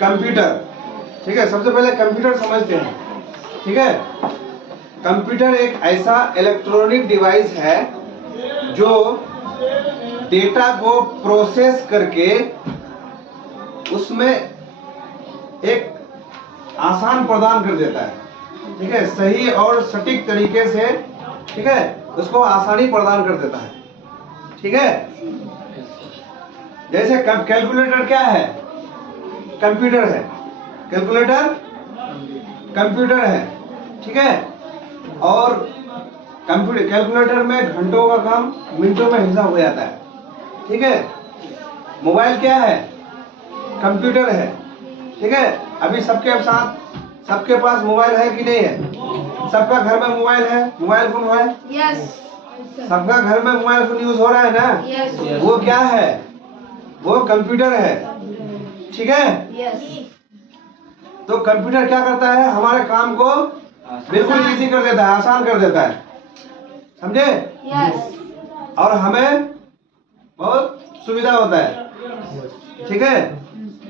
Computer, ठीक है। सबसे पहले कंप्यूटर समझते हैं, ठीक है। कंप्यूटर एक ऐसा इलेक्ट्रॉनिक डिवाइस है जो डेटा को प्रोसेस करके उसमें एक आसान प्रदान कर देता है, ठीक है। सही और सटीक तरीके से, ठीक है, उसको आसानी प्रदान कर देता है, ठीक है। जैसे कैलकुलेटर क्या है? कंप्यूटर है। कैलकुलेटर कंप्यूटर है, ठीक है। और कैलकुलेटर में घंटों का काम मिनटों में हिसाब हो जाता है, ठीक है। मोबाइल क्या है? कंप्यूटर है, ठीक है। अभी सबके पास मोबाइल है कि नहीं है? सबका घर में मोबाइल है, मोबाइल फोन है। यस। सबका घर में मोबाइल फोन यूज हो रहा है ना? यस। वो क्या है? वो कंप्यूटर है, ठीक है। यस। तो कंप्यूटर क्या करता है? हमारे काम को बिल्कुल इजी कर देता है, आसान कर देता है, समझे? यस। और हमें बहुत सुविधा होता है, ठीक है।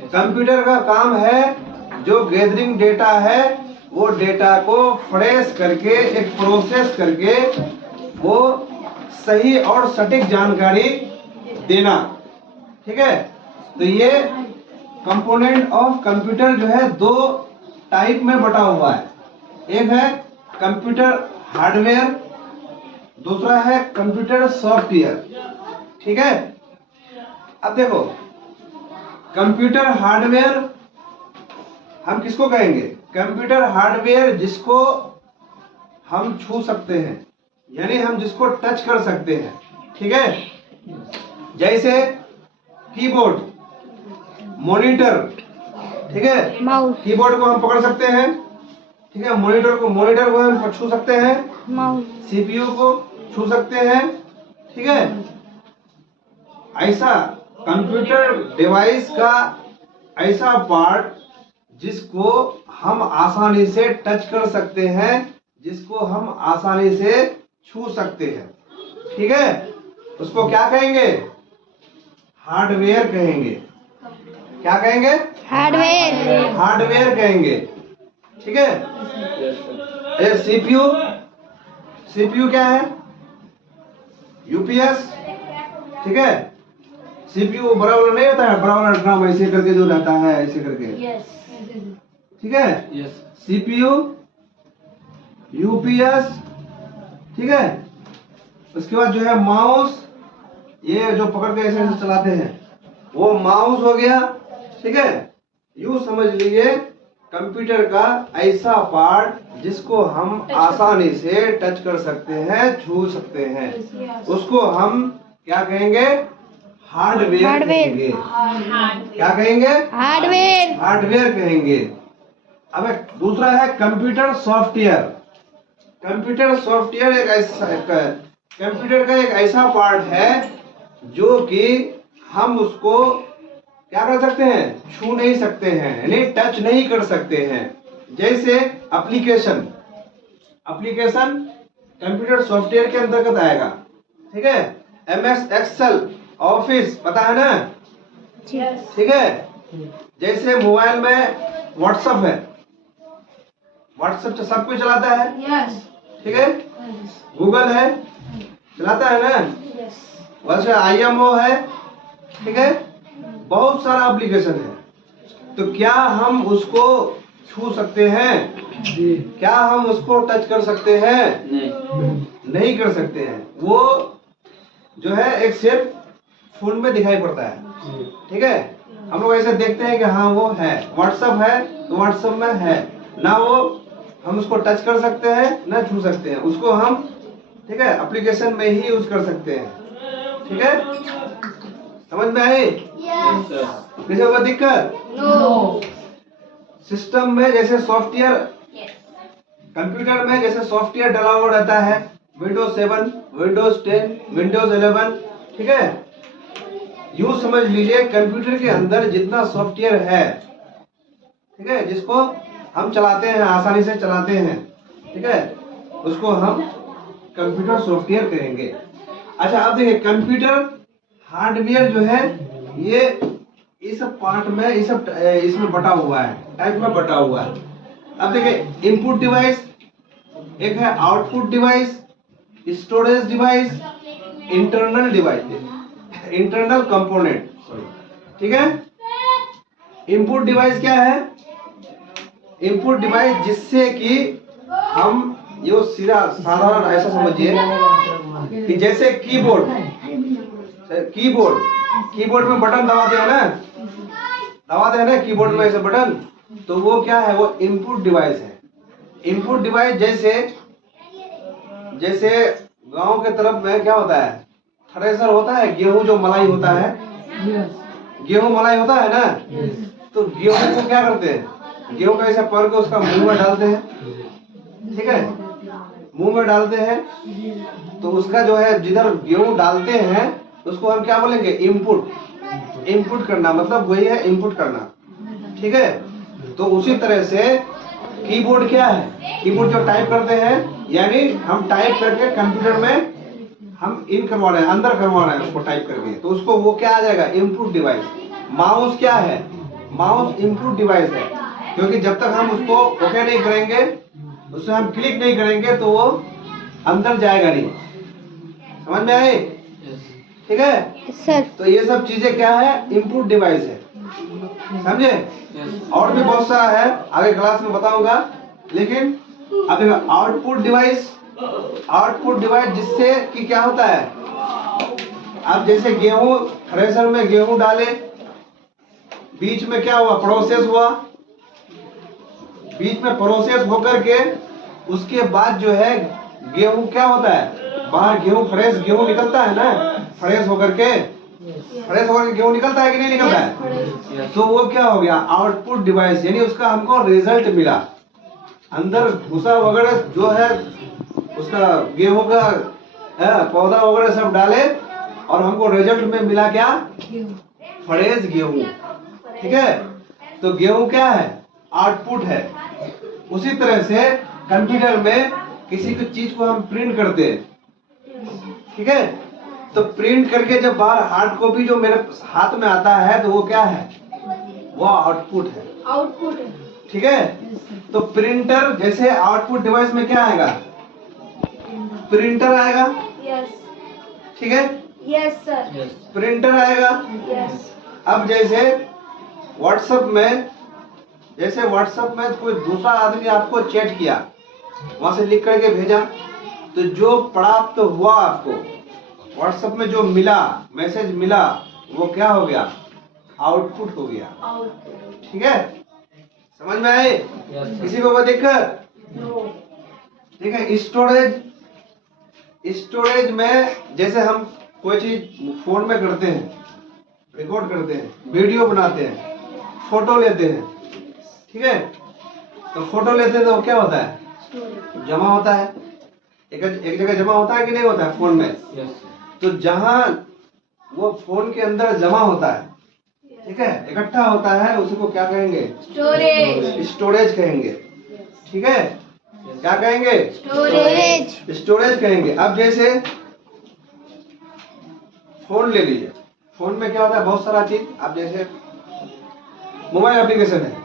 कंप्यूटर का काम है जो गैदरिंग डेटा है वो डेटा को फ्रेश करके एक प्रोसेस करके वो सही और सटीक जानकारी देना, ठीक है। तो ये कंपोनेंट ऑफ कंप्यूटर जो है दो टाइप में बटा हुआ है। एक है कंप्यूटर हार्डवेयर, दूसरा है कंप्यूटर सॉफ्टवेयर, ठीक है। अब देखो कंप्यूटर हार्डवेयर हम किसको कहेंगे? कंप्यूटर हार्डवेयर जिसको हम छू सकते हैं, यानी हम जिसको टच कर सकते हैं, ठीक है। जैसे कीबोर्ड, मॉनिटर, ठीक है। माउस। कीबोर्ड को हम पकड़ सकते हैं, ठीक है। मॉनिटर को हम छू सकते हैं, माउस। सीपीयू को छू सकते हैं, ठीक है। ऐसा कंप्यूटर डिवाइस का ऐसा पार्ट जिसको हम आसानी से टच कर सकते हैं, जिसको हम आसानी से छू सकते हैं, ठीक है, उसको क्या कहेंगे? हार्डवेयर कहेंगे। क्या कहेंगे? हार्डवेयर। हार्डवेयर कहेंगे, ठीक है। ये सीपीयू, सीपीयू क्या है? यूपीएस, ठीक है। सीपीयू बड़ा वाला नहीं होता है, बड़ा वाला ड्रम ऐसे करके जो रहता है, ऐसे करके, ठीक है। सीपीयू, यूपीएस, ठीक है। उसके बाद जो है माउस, ये जो पकड़ के ऐसे ऐसे चलाते हैं वो माउस हो गया, ठीक है। यूं समझ लीजिए कंप्यूटर का ऐसा पार्ट जिसको हम आसानी से टच कर सकते हैं, छू सकते हैं, उसको हम क्या कहेंगे? हार्डवेयर कहेंगे। क्या कहेंगे? हार्डवेयर। हार्डवेयर कहेंगे। अब एक दूसरा है computer software. Computer software computer का एक ऐसा पार्ट है जो कि हम उसको क्या कर सकते हैं? छू नहीं सकते हैं, यानी टच नहीं कर सकते हैं। जैसे एप्लीकेशन, एप्लीकेशन कंप्यूटर सॉफ्टवेयर के अंतर्गत आएगा, ठीक है। एमएस एक्सेल, ऑफिस, पता है ना? ठीक है। जैसे मोबाइल में व्हाट्सएप है, व्हाट्सएप सब कोई चलाता है, ठीक है। गूगल है, चलाता है ना? वैसे आईएमओ है, ठीक है। बहुत सारा एप्लीकेशन है। तो क्या हम उसको छू सकते हैं? क्या हम उसको टच कर सकते हैं? नहीं कर सकते हैं। वो जो है एक सिर्फ फोन में दिखाई पड़ता है, ठीक है। हम लोग ऐसे देखते हैं कि हाँ वो है। व्हाट्सएप है तो व्हाट्सएप में है ना, वो हम उसको टच कर सकते हैं ना छू सकते हैं, उसको हम, ठीक है, एप्लीकेशन में ही यूज कर सकते हैं, ठीक है। समझ में आई? किसी को दिक्कत? नो। सिस्टम में जैसे सॉफ्टवेयर, कंप्यूटर में जैसे सॉफ्टवेयर डला हुआ रहता है, विंडोज 7, विंडोज 10, विंडोज 11, ठीक है। यूं समझ लीजिए कंप्यूटर के अंदर जितना सॉफ्टवेयर है, ठीक है, जिसको हम चलाते हैं, आसानी से चलाते हैं, ठीक है, उसको हम कंप्यूटर सॉफ्टवेयर कहेंगे। अच्छा अब देखिए कंप्यूटर हार्डवेयर जो है ये इस पार्ट में इसमें बटा हुआ है, टाइप में बटा हुआ है। अब देखिए इनपुट डिवाइस, एक है output device, storage device, internal device, internal component, ठीक है। इनपुट डिवाइस क्या है? इनपुट डिवाइस जिससे कि हम ये सीधा साधारण ऐसा समझिए कि जैसे कीबोर्ड में बटन दबाते हैं ना, कीबोर्ड में ऐसे बटन, तो वो क्या है? वो इनपुट डिवाइस है। इनपुट डिवाइस जैसे गांव के तरफ में क्या होता है? थ्रेशर होता है, गेहूं जो मलाई होता है, गेहूं मलाई होता है ना, तो गेहूं को क्या करते हैं? गेहूं का ऐसा पर के उसका मुंह में डालते हैं, ठीक है, मुंह में डालते हैं, तो उसका जो है जिधर गेहूं डालते हैं उसको हम क्या बोलेंगे? इनपुट करना, मतलब वही है इनपुट करना, ठीक है। तो उसी तरह से कीबोर्ड क्या है? कीबोर्ड जो टाइप करते हैं, यानी हम टाइप करके कंप्यूटर में हम इन करवा रहे हैं, अंदर करवा रहे हैं उसको टाइप करके, तो उसको वो क्या आ जाएगा? Input device. माउस क्या है? माउस इनपुट डिवाइस है, क्योंकि जब तक हम उसको ओके नहीं करेंगे, उससे हम क्लिक नहीं करेंगे, तो वो अंदर जाएगा नहीं। समझ में आए? ठीक है सर। तो ये सब चीजें क्या है? इनपुट डिवाइस है, समझे? और भी बहुत सारा है, आगे क्लास में बताऊंगा। लेकिन अब आउटपुट डिवाइस जिससे कि क्या होता है? अब जैसे गेहूं, थ्रेशर में गेहूं डाले, बीच में क्या हुआ? प्रोसेस हुआ, बीच में प्रोसेस होकर के उसके बाद जो है गेहूं क्या होता है? बाहर गेहूं, फ्रेश गेहूं निकलता है ना, फ्रेश होकर के गेहूं निकलता है कि नहीं निकलता है? तो वो क्या हो गया? आउटपुट डिवाइस, यानी उसका हमको रिजल्ट मिला, अंदर भूसा वगैरह जो है उसका गेहूं का पौधा वगैरह सब डाले और हमको रिजल्ट में मिला क्या? फ्रेश गेहूं, ठीक है। तो गेहूं क्या है? आउटपुट है। उसी तरह से कंप्यूटर में किसी भी चीज को हम प्रिंट करते हैं, ठीक है, तो प्रिंट करके जब बाहर हार्ड कॉपी जो मेरे हाथ में आता है, तो वो क्या है? वो आउटपुट है, ठीक है। तो प्रिंटर जैसे आउटपुट डिवाइस में क्या आएगा? प्रिंटर आएगा, ठीक है, प्रिंटर आएगा। अब जैसे व्हाट्सएप में कोई दूसरा आदमी आपको चैट किया, वहां से लिख करके भेजा, तो जो प्राप्त हुआ आपको व्हाट्सएप में जो मिला, मैसेज मिला, वो क्या हो गया? आउटपुट हो गया, ठीक है। समझ में आए? किसी को कोई दिक्कत? ठीक है। स्टोरेज में जैसे हम कोई चीज फोन में करते हैं, रिकॉर्ड करते हैं, वीडियो बनाते हैं, फोटो लेते हैं, ठीक है, तो फोटो लेते हैं तो क्या होता है? जमा होता है, एक जगह जमा होता है कि नहीं होता है फोन में? तो जहां वो फोन के अंदर जमा होता है, ठीक है, इकट्ठा होता है, उसी को क्या कहेंगे? स्टोरेज कहेंगे, ठीक है। क्या कहेंगे? स्टोरेज कहेंगे। अब जैसे फोन ले लीजिए, फोन में क्या होता है? बहुत सारा चीज। अब जैसे मोबाइल एप्लीकेशन है,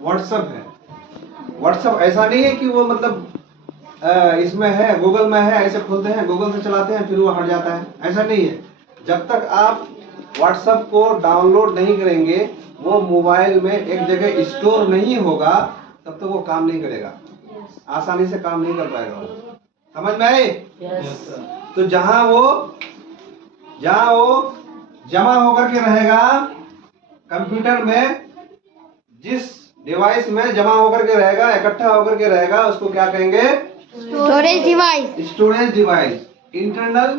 व्हाट्सएप है। व्हाट्सएप ऐसा नहीं है कि वो मतलब इसमें है, गूगल में है, ऐसे खोलते हैं, गूगल से चलाते हैं, फिर वो हट जाता है, ऐसा नहीं है। जब तक आप व्हाट्सएप को डाउनलोड नहीं करेंगे, वो मोबाइल में एक जगह स्टोर नहीं होगा, तब तक वो काम नहीं करेगा, आसानी से काम नहीं कर पाएगा वो। समझ में आए? तो जहां वो जमा होकर के रहेगा कंप्यूटर में, जिस डिवाइस में जमा होकर के रहेगा, इकट्ठा होकर के रहेगा, उसको क्या कहेंगे? Storage device. इंटरनल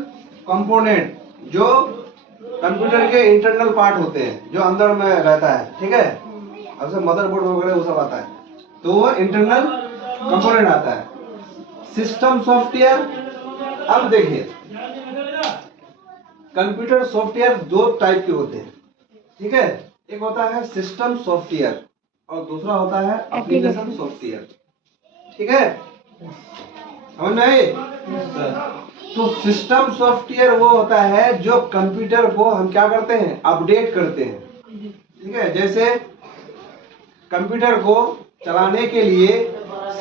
कंपोनेंट, जो कंप्यूटर के इंटरनल पार्ट होते हैं, जो अंदर में रहता है, ठीक है, अब से मदरबोर्ड वगैरह वो सब आता है, तो वो इंटरनल कंपोनेंट आता है। System software. अब देखिए, कंप्यूटर सॉफ्टवेयर दो टाइप के होते हैं, ठीक है, एक होता है सिस्टम सॉफ्टवेयर और दूसरा होता है एप्लीकेशन सॉफ्टवेयर, ठीक है। समझ में आए? तो सिस्टम सॉफ्टवेयर वो होता है जो कंप्यूटर को हम क्या करते हैं, अपडेट करते हैं। ठीक है, जैसे कंप्यूटर को चलाने के लिए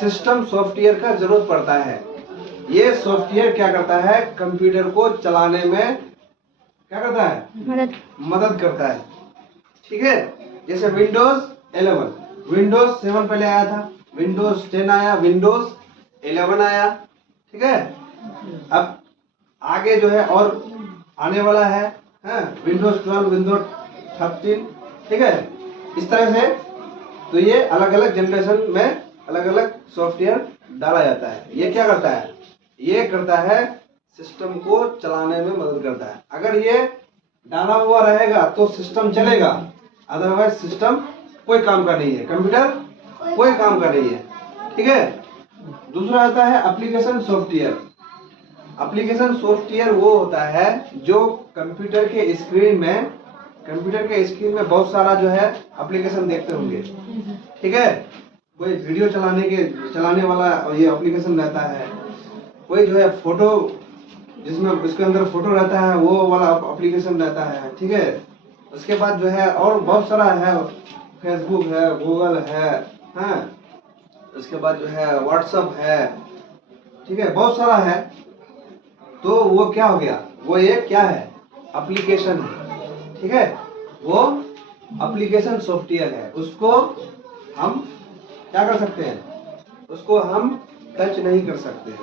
सिस्टम सॉफ्टवेयर का जरूरत पड़ता है। ये सॉफ्टवेयर क्या करता है, कंप्यूटर को चलाने में क्या करता है, मदद करता है। ठीक है, जैसे विंडोज 11, विंडोज 7 पहले आया था, विंडोज 10 आया, विंडोज 11 आया। ठीक है, अब आगे जो है और आने वाला है विंडोज 12, विंडोज 13। ठीक है, इस तरह से तो ये अलग अलग जनरेशन में अलग अलग सॉफ्टवेयर डाला जाता है। ये क्या करता है, ये करता है सिस्टम को चलाने में मदद करता है। अगर ये डाला हुआ रहेगा तो सिस्टम चलेगा, अदरवाइज सिस्टम कोई काम का नहीं है, कंप्यूटर कोई काम का नहीं है। ठीक है, दूसरा आता है एप्लीकेशन सॉफ्टवेयर। एप्लीकेशन सॉफ्टवेयर वो होता है जो कंप्यूटर के स्क्रीन में बहुत सारा जो है एप्लीकेशन देखते होंगे। ठीक है, कोई वीडियो चलाने वाला ये एप्लीकेशन रहता है, कोई जो है फोटो जिसमें उसके अंदर फोटो रहता है वो वाला एप्लीकेशन रहता है। ठीक है, उसके बाद जो है और बहुत सारा है, फेसबुक है, गूगल है, उसके बाद जो है व्हाट्सएप है। ठीक है, बहुत सारा है। तो वो क्या हो गया, वो एक क्या है, एप्लीकेशन है। ठीक है, वो एप्लीकेशन सॉफ्टवेयर है, उसको हम क्या कर सकते हैं, उसको हम टच नहीं कर सकते हैं।